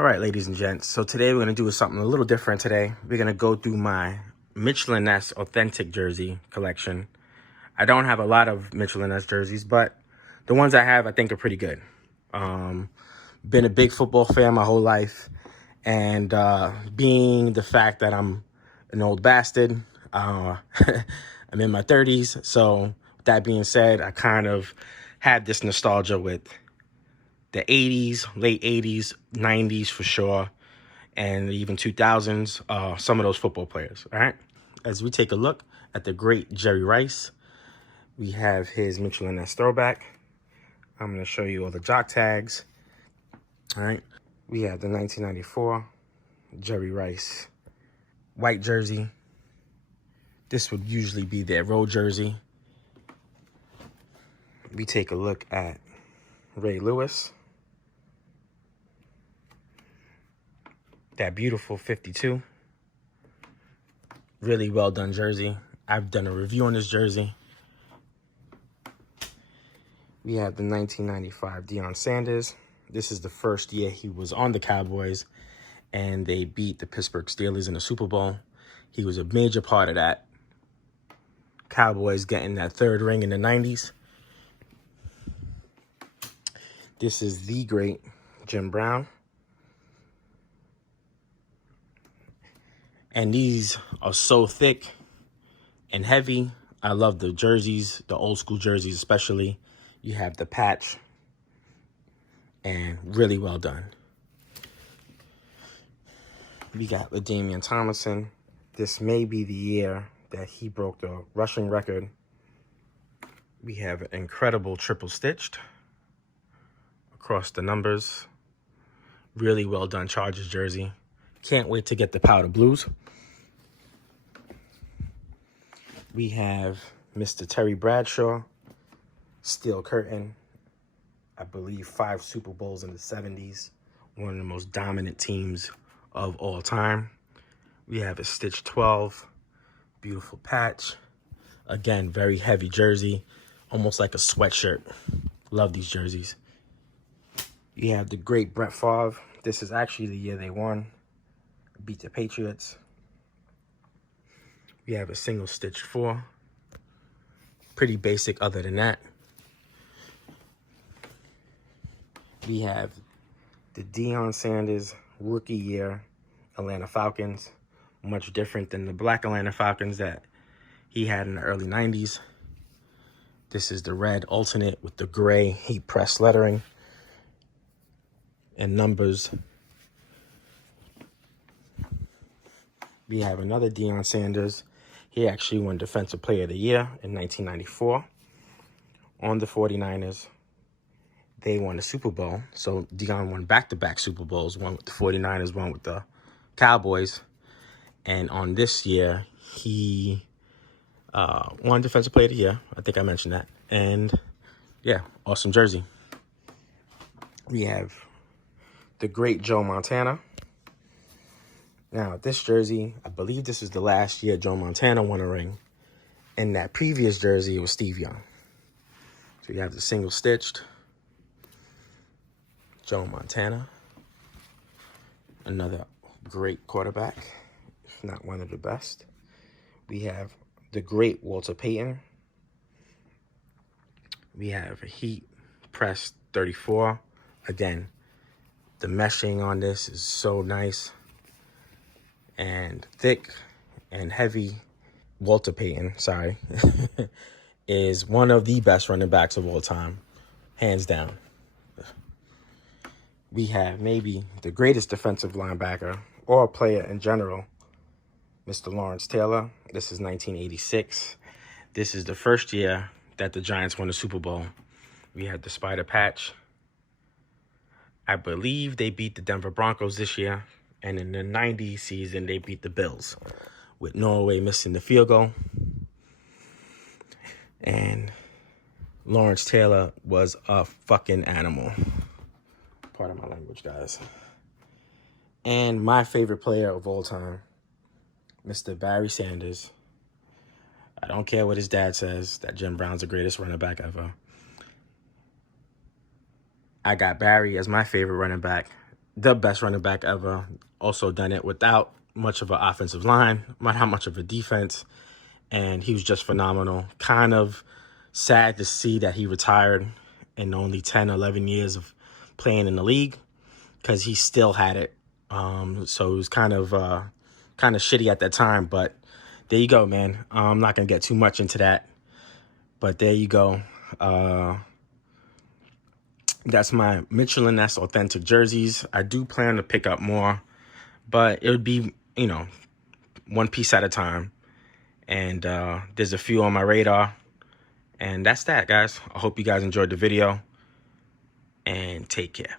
All right, ladies and gents. So today we're going to do something a little different today. We're going to go through my Ness authentic jersey collection. I don't have a lot of Ness jerseys, but the ones I have I think are pretty good. Been a big football fan my whole life. And being the fact that I'm an old bastard, I'm in my 30s. So with that being said, I kind of had this nostalgia with the 80s, late 80s, 90s for sure, and even 2000s, some of those football players, all right? As we take a look at the great Jerry Rice, we have his Ness throwback. I'm going to show you all the jock tags, all right? We have the 1994 Jerry Rice white jersey. This would usually be their road jersey. We take a look at Ray Lewis. That beautiful 52. Really well done jersey. I've done a review on this jersey. We have the 1995 Deion Sanders. This is the first year he was on the Cowboys and they beat the Pittsburgh Steelers in the Super Bowl. He was a major part of that. Cowboys getting that third ring in the 90s. This is the great Jim Brown. And these are so thick and heavy. I love the jerseys, the old school jerseys especially. You have the patch and really well done. We got the Damien Thomlinson. This may be the year that he broke the rushing record. We have an incredible triple stitched across the numbers. Really well done Chargers jersey. Can't wait to get the powder blues. We have Mr. Terry Bradshaw, steel curtain. I believe 5 Super Bowls in the 70s. One of the most dominant teams of all time. We have a Stitch 12, beautiful patch. Again, very heavy jersey, almost like a sweatshirt. Love these jerseys. You have the great Brett Favre. This is actually the year they won. Beat the Patriots. We have a single stitch 4. Pretty basic other than that. We have the Deion Sanders rookie year Atlanta Falcons. Much different than the black Atlanta Falcons that he had in the early 90s. This is the red alternate with the gray heat press lettering and numbers. We have another Deion Sanders. He actually won Defensive Player of the Year in 1994 on the 49ers. They won the Super Bowl. So Deion won back-to-back Super Bowls, one with the 49ers, one with the Cowboys. And on this year, he won Defensive Player of the Year. I think I mentioned that. And, yeah, awesome jersey. We have the great Joe Montana. Now, this jersey, I believe this is the last year Joe Montana won a ring. In that previous jersey, it was Steve Young. So you have the single stitched Joe Montana. Another great quarterback, if not one of the best. We have the great Walter Payton. We have a heat press 34. Again, the meshing on this is so nice and thick and heavy. Walter Payton, is one of the best running backs of all time, hands down. We have maybe the greatest defensive linebacker or player in general, Mr. Lawrence Taylor. This is 1986. This is the first year that the Giants won the Super Bowl. We had the spider patch. I believe they beat the Denver Broncos this year. And in the 90s season, they beat the Bills with Norway missing the field goal. And Lawrence Taylor was a fucking animal. Part of my language, guys. And my favorite player of all time, Mr. Barry Sanders. I don't care what his dad says, that Jim Brown's the greatest running back ever. I got Barry as my favorite running back the best running back ever. Also done it without much of an offensive line, not much of a defense. And he was just phenomenal. Kind of sad to see that he retired in only 10, 11 years of playing in the league, because he still had it. So it was kind of shitty at that time. But there you go, man. I'm not going to get too much into that. But there you go. That's my Mitchell and Ness authentic jerseys. I do plan to pick up more, but it would be, one piece at a time. And there's a few on my radar. And that's that, guys. I hope you guys enjoyed the video. And take care.